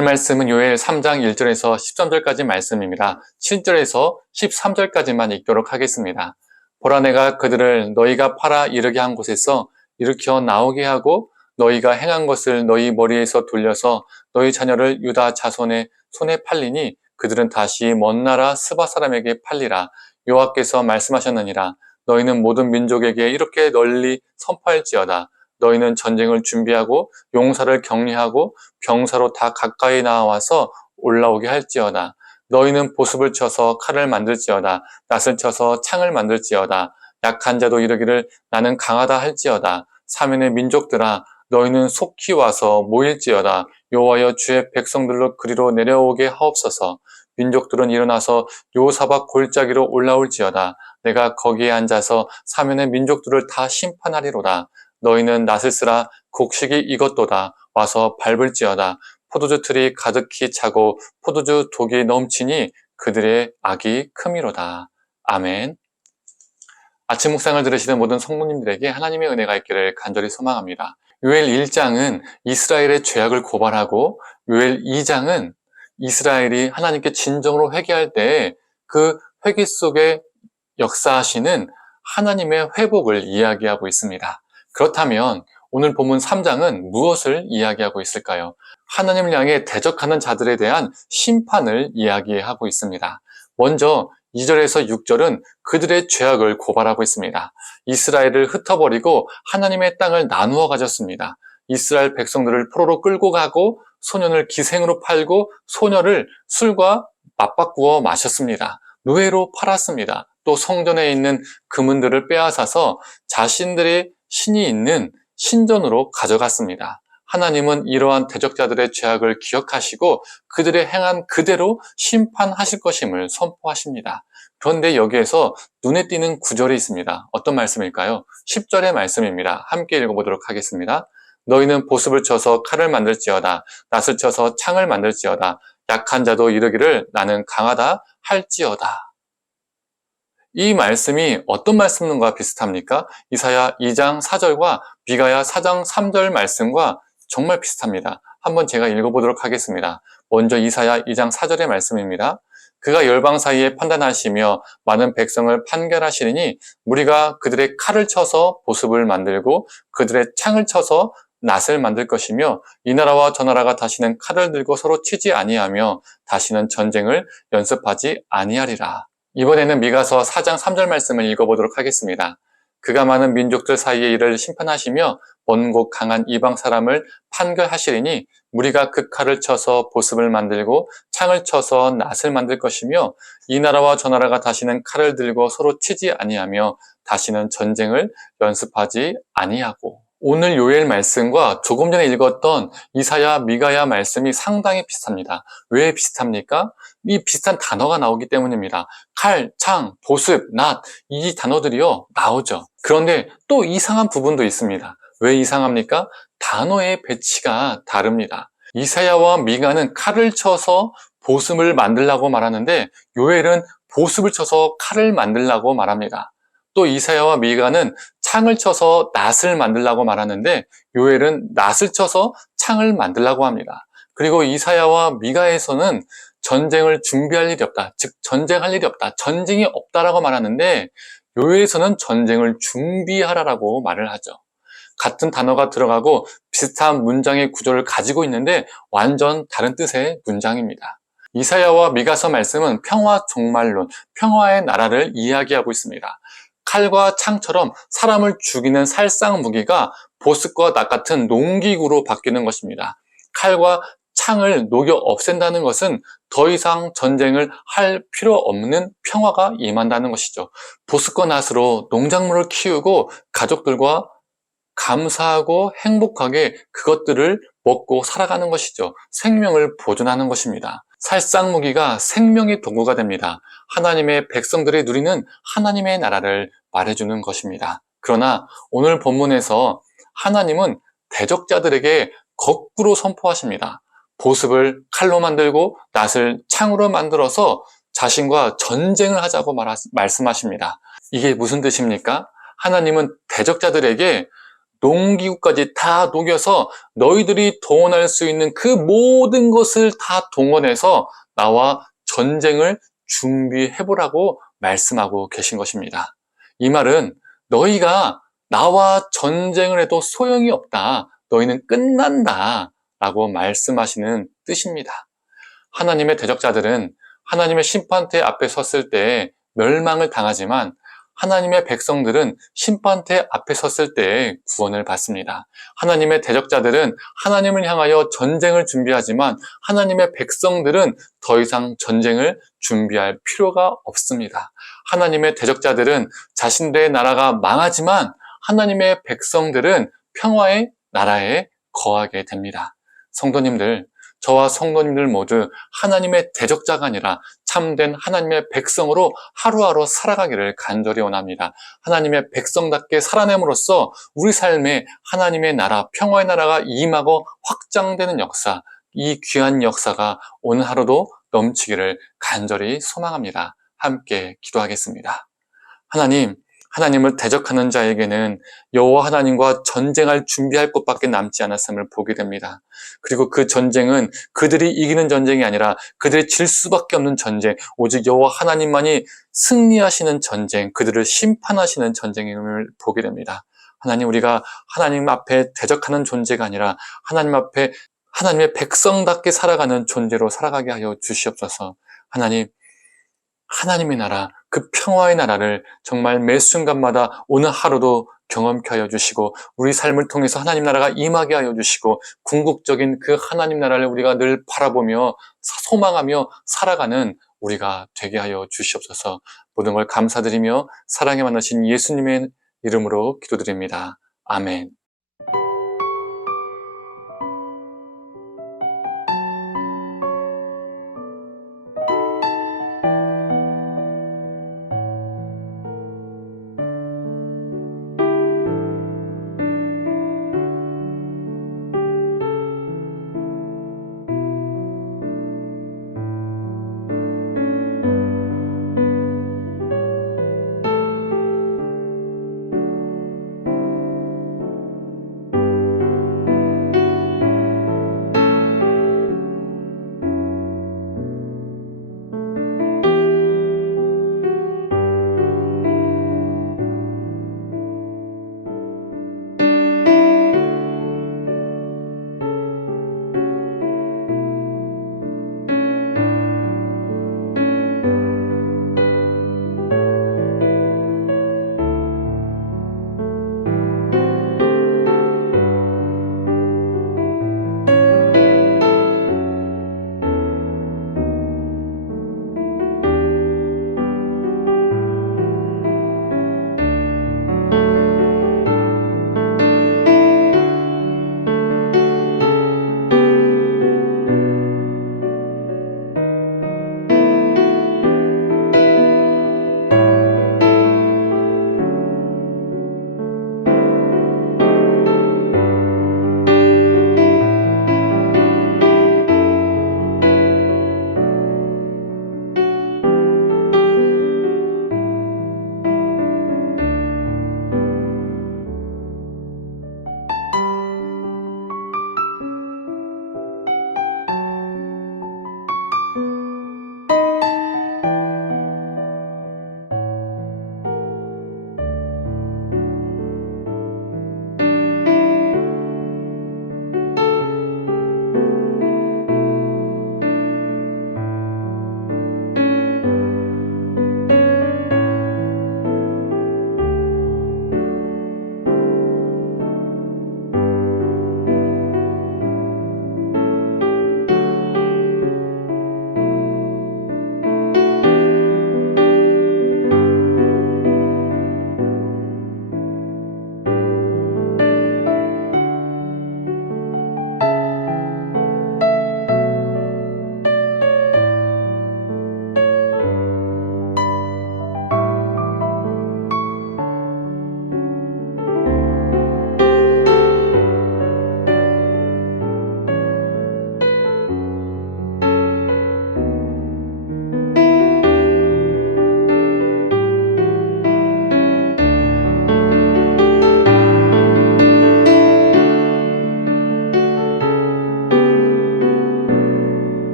오늘 말씀은 요엘 3장 1절에서 13절까지 말씀입니다. 7절에서 13절까지만 읽도록 하겠습니다. 보라, 내가 그들을 너희가 팔아 이르게 한 곳에서 일으켜 나오게 하고 너희가 행한 것을 너희 머리에서 돌려서 너희 자녀를 유다 자손의 손에 팔리니 그들은 다시 먼 나라 스바 사람에게 팔리라. 여호와께서 말씀하셨느니라. 너희는 모든 민족에게 이렇게 널리 선포할지어다. 너희는 전쟁을 준비하고 용사를 격리하고 병사로 다 가까이 나와서 올라오게 할지어다. 너희는 보습을 쳐서 칼을 만들지어다. 낫을 쳐서 창을 만들지어다. 약한 자도 이르기를 나는 강하다 할지어다. 사면의 민족들아, 너희는 속히 와서 모일지어다. 여호와여, 주의 백성들로 그리로 내려오게 하옵소서. 민족들은 일어나서 요사박 골짜기로 올라올지어다. 내가 거기에 앉아서 사면의 민족들을 다 심판하리로다. 너희는 낫을 쓰라. 곡식이 익었도다. 와서 밟을지어다. 포도주 틀이 가득히 차고 포도주 독이 넘치니 그들의 악이 크미로다. 아멘. 아침 묵상을 들으시는 모든 성도님들에게 하나님의 은혜가 있기를 간절히 소망합니다. 요엘 1장은 이스라엘의 죄악을 고발하고 요엘 2장은 이스라엘이 하나님께 진정으로 회개할 때 그 회개 속에 역사하시는 하나님의 회복을 이야기하고 있습니다. 그렇다면 오늘 본문 3장은 무엇을 이야기하고 있을까요? 하나님을 향해 대적하는 자들에 대한 심판을 이야기하고 있습니다. 먼저 2절에서 6절은 그들의 죄악을 고발하고 있습니다. 이스라엘을 흩어버리고 하나님의 땅을 나누어 가졌습니다. 이스라엘 백성들을 포로로 끌고 가고 소년을 기생으로 팔고 소녀를 술과 맞바꾸어 마셨습니다. 노예로 팔았습니다. 또 성전에 있는 금은들을 빼앗아서 자신들의 신이 있는 신전으로 가져갔습니다. 하나님은 이러한 대적자들의 죄악을 기억하시고 그들의 행한 그대로 심판하실 것임을 선포하십니다. 그런데 여기에서 눈에 띄는 구절이 있습니다. 어떤 말씀일까요? 10절의 말씀입니다. 함께 읽어보도록 하겠습니다. 너희는 보습을 쳐서 칼을 만들지어다. 낫을 쳐서 창을 만들지어다. 약한 자도 이르기를 나는 강하다 할지어다. 이 말씀이 어떤 말씀과 비슷합니까? 이사야 2장 4절과 미가야 4장 3절 말씀과 정말 비슷합니다. 한번 제가 읽어보도록 하겠습니다. 먼저 이사야 2장 4절의 말씀입니다. 그가 열방 사이에 판단하시며 많은 백성을 판결하시리니 무리가 그들의 칼을 쳐서 보습을 만들고 그들의 창을 쳐서 낫을 만들 것이며 이 나라와 저 나라가 다시는 칼을 들고 서로 치지 아니하며 다시는 전쟁을 연습하지 아니하리라. 이번에는 미가서 4장 3절 말씀을 읽어보도록 하겠습니다. 그가 많은 민족들 사이의 일을 심판하시며 먼 곳 강한 이방 사람을 판결하시리니 무리가 그 칼을 쳐서 보습을 만들고 창을 쳐서 낫을 만들 것이며 이 나라와 저 나라가 다시는 칼을 들고 서로 치지 아니하며 다시는 전쟁을 연습하지 아니하고. 오늘 요엘 말씀과 조금 전에 읽었던 이사야, 미가야 말씀이 상당히 비슷합니다. 왜 비슷합니까? 이 비슷한 단어가 나오기 때문입니다. 칼, 창, 보습, 낫, 이 단어들이요 나오죠. 그런데 또 이상한 부분도 있습니다. 왜 이상합니까? 단어의 배치가 다릅니다. 이사야와 미가는 칼을 쳐서 보습을 만들라고 말하는데 요엘은 보습을 쳐서 칼을 만들라고 말합니다. 또 이사야와 미가는 창을 쳐서 낫을 만들라고 말하는데 요엘은 낫을 쳐서 창을 만들라고 합니다. 그리고 이사야와 미가에서는 전쟁을 준비할 일이 없다. 즉 전쟁할 일이 없다. 전쟁이 없다라고 말하는데 요엘에서는 전쟁을 준비하라라고 말을 하죠. 같은 단어가 들어가고 비슷한 문장의 구조를 가지고 있는데 완전 다른 뜻의 문장입니다. 이사야와 미가서 말씀은 평화 종말론, 평화의 나라를 이야기하고 있습니다. 칼과 창처럼 사람을 죽이는 살상 무기가 보습과 낫 같은 농기구로 바뀌는 것입니다. 칼과 창을 녹여 없앤다는 것은 더 이상 전쟁을 할 필요 없는 평화가 임한다는 것이죠. 보습과 낫으로 농작물을 키우고 가족들과 감사하고 행복하게 그것들을 먹고 살아가는 것이죠. 생명을 보존하는 것입니다. 살상무기가 생명의 도구가 됩니다. 하나님의 백성들이 누리는 하나님의 나라를 말해주는 것입니다. 그러나 오늘 본문에서 하나님은 대적자들에게 거꾸로 선포하십니다. 보습을 칼로 만들고 낫을 창으로 만들어서 자신과 전쟁을 하자고 말씀하십니다. 이게 무슨 뜻입니까? 하나님은 대적자들에게 농기구까지 다 녹여서 너희들이 동원할 수 있는 그 모든 것을 다 동원해서 나와 전쟁을 준비해보라고 말씀하고 계신 것입니다. 이 말은 너희가 나와 전쟁을 해도 소용이 없다. 너희는 끝난다. 라고 말씀하시는 뜻입니다. 하나님의 대적자들은 하나님의 심판대 앞에 섰을 때 멸망을 당하지만 하나님의 백성들은 심판대 앞에 섰을 때 구원을 받습니다. 하나님의 대적자들은 하나님을 향하여 전쟁을 준비하지만 하나님의 백성들은 더 이상 전쟁을 준비할 필요가 없습니다. 하나님의 대적자들은 자신들의 나라가 망하지만 하나님의 백성들은 평화의 나라에 거하게 됩니다. 성도님들, 저와 성도님들 모두 하나님의 대적자가 아니라 참된 하나님의 백성으로 하루하루 살아가기를 간절히 원합니다. 하나님의 백성답게 살아냄으로써 우리 삶에 하나님의 나라, 평화의 나라가 임하고 확장되는 역사, 이 귀한 역사가 오늘 하루도 넘치기를 간절히 소망합니다. 함께 기도하겠습니다. 하나님을 대적하는 자에게는 여호와 하나님과 전쟁할 준비할 것밖에 남지 않았음을 보게 됩니다. 그리고 그 전쟁은 그들이 이기는 전쟁이 아니라 그들이 질 수밖에 없는 전쟁, 오직 여호와 하나님만이 승리하시는 전쟁, 그들을 심판하시는 전쟁임을 보게 됩니다. 하나님, 우리가 하나님 앞에 대적하는 존재가 아니라 하나님 앞에 하나님의 백성답게 살아가는 존재로 살아가게 하여 주시옵소서. 하나님의 나라, 그 평화의 나라를 정말 매 순간마다 오늘 하루도 경험케 하여 주시고 우리 삶을 통해서 하나님 나라가 임하게 하여 주시고 궁극적인 그 하나님 나라를 우리가 늘 바라보며 소망하며 살아가는 우리가 되게 하여 주시옵소서. 모든 걸 감사드리며 사랑에 만나신 예수님의 이름으로 기도드립니다. 아멘.